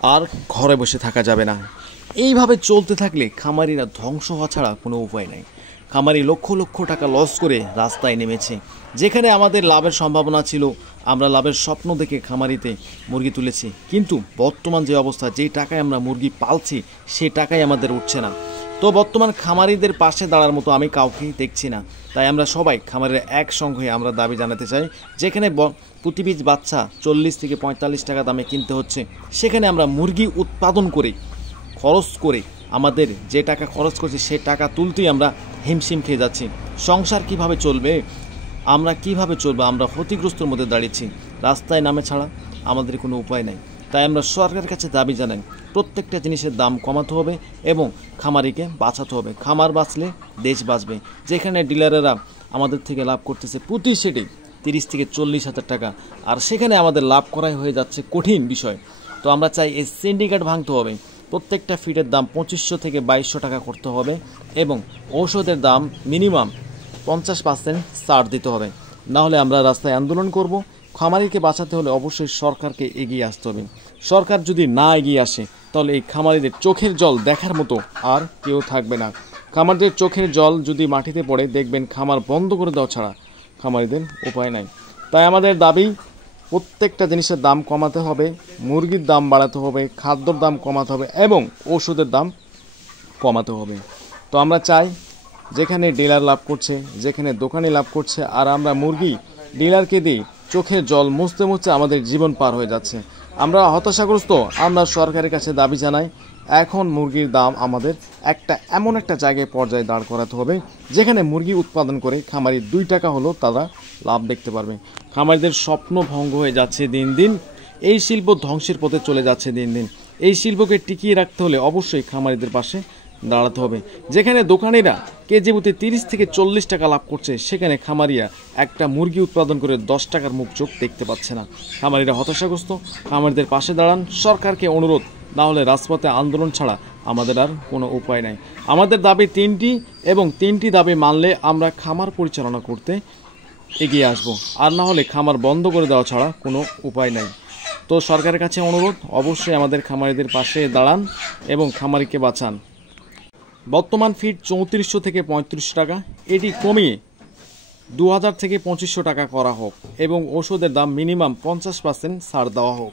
আর ঘরে বসে থাকা যাবে না। এইভাবে চলতে থাকলে খামারিরা ধ্বংস হওয়া ছাড়া কোনো উপায় নাই। খামারি লক্ষ লক্ষ টাকা লস করে রাস্তায় নেমেছে। যেখানে আমাদের লাভের সম্ভাবনা ছিল, আমরা লাভের স্বপ্ন দেখে খামারিতে মুরগি তুলেছি, কিন্তু বর্তমান যে অবস্থা, যে টাকায় আমরা মুরগি পালছি সেই টাকাই আমাদের উঠছে না। তো বর্তমান খামারিদের পাশে দাঁড়ার মতো আমি কাউকেই দেখছি না। তাই আমরা সবাই খামারের একসঙ্গে হয়ে আমরা দাবি জানাতে চাই, যেখানে প্রতি পিস বাচ্চা 40 থেকে 45 টাকা দামে কিনতে হচ্ছে, সেখানে আমরা মুরগি উৎপাদন করে খরচ করে আমাদের যে টাকা খরচ করছি সে টাকা তুলতেই আমরা হিমশিম খেয়ে যাচ্ছি। সংসার কিভাবে চলবে, আমরা কিভাবে চলবো? আমরা ক্ষতিগ্রস্তর মধ্যে দাঁড়িয়েছি। রাস্তায় নামে ছাড়া আমাদের কোনো উপায় নাই। তাই আমরা সরকারের কাছে দাবি জানাই, প্রত্যেকটা জিনিসের দাম কমাতে হবে এবং খামারিকে বাঁচাতে হবে। খামার বাঁচলে দেশ বাঁচবে। যেখানে ডিলারেরা আমাদের থেকে লাভ করতেছে প্রতি সেটে 30 থেকে 40 হাজার টাকা, আর সেখানে আমাদের লাভ করাই হয়ে যাচ্ছে কঠিন বিষয়। তো আমরা চাই এই সিন্ডিকেট ভাঙতে হবে। প্রত্যেকটা ফিডের দাম 2500 থেকে 2200 টাকা করতে হবে এবং ঔষধের দাম মিনিমাম 50% ছাড় দিতে হবে। না হলে আমরা রাস্তায় আন্দোলন করব। খামারিকে বাঁচাতে হলে অবশ্যই সরকারকে এগিয়ে আসতে হবে। সরকার যদি না এগিয়ে আসে তাহলে এই খামারিদের চোখের জল দেখার মতো আর কেউ থাকবে না। খামারিদের চোখের জল যদি মাটিতে পড়ে, দেখবেন খামার বন্ধ করে দেওয়া ছাড়া খামারিদের উপায় নাই। তাই আমাদের দাবি, প্রত্যেকটা জিনিসের দাম কমাতে হবে, মুরগির দাম বাড়াতে হবে, খাদ্যর দাম কমাতে হবে এবং ওষুধের দাম কমাতে হবে। তো আমরা চাই, যেখানে ডিলার লাভ করছে, যেখানে দোকানি লাভ করছে, আর আমরা মুরগি ডিলারকে দিই চোখের জল মুছতে মুছতে আমাদের জীবন পার হয়ে যাচ্ছে। আমরা হতাশাগ্রস্ত। আমরা সরকারের কাছে দাবি জানাই, এখন মুরগির দাম আমাদের এমন একটা জায়গায় পর্যায়ে দাঁড় করাতে হবে, যেখানে মুরগি উৎপাদন করে খামারি 2 টাকা হলেও তারা লাভ দেখতে পারবে। খামারিদের স্বপ্ন ভঙ্গ হয়ে যাচ্ছে দিন দিন। এই শিল্প ধ্বংসের পথে চলে যাচ্ছে দিন দিন। এই শিল্পকে টিকিয়ে রাখতে হলে অবশ্যই খামারিদের পাশে দাঁড়াতে হবে। যেখানে দোকানিরা কেজি প্রতি 30 থেকে 40 টাকা লাভ করছে, সেখানে খামারিয়া একটা মুরগি উৎপাদন করে 10 টাকার মুখ চোখ দেখতে পাচ্ছে না। খামারিরা হতাশাগ্রস্ত। খামারিদের পাশে দাঁড়ান। সরকারকে অনুরোধ, না হলে রাজপথে আন্দোলন ছাড়া আমাদের আর কোনো উপায় নাই। আমাদের দাবি 3টি এবং 3টি দাবি মানলে আমরা খামার পরিচালনা করতে এগিয়ে আসব, আর না হলে খামার বন্ধ করে দেওয়া ছাড়া কোনো উপায় নাই। তো সরকারের কাছে অনুরোধ, অবশ্যই আমাদের খামারিদের পাশে দাঁড়ান এবং খামারিকে বাঁচান। বর্তমান ফিড 3400 থেকে 3500 টাকা, এটি কমিয়ে 2000 থেকে 2500 টাকা করা হোক এবং ওষুধের দাম মিনিমাম 50% ছাড় দেওয়া হোক।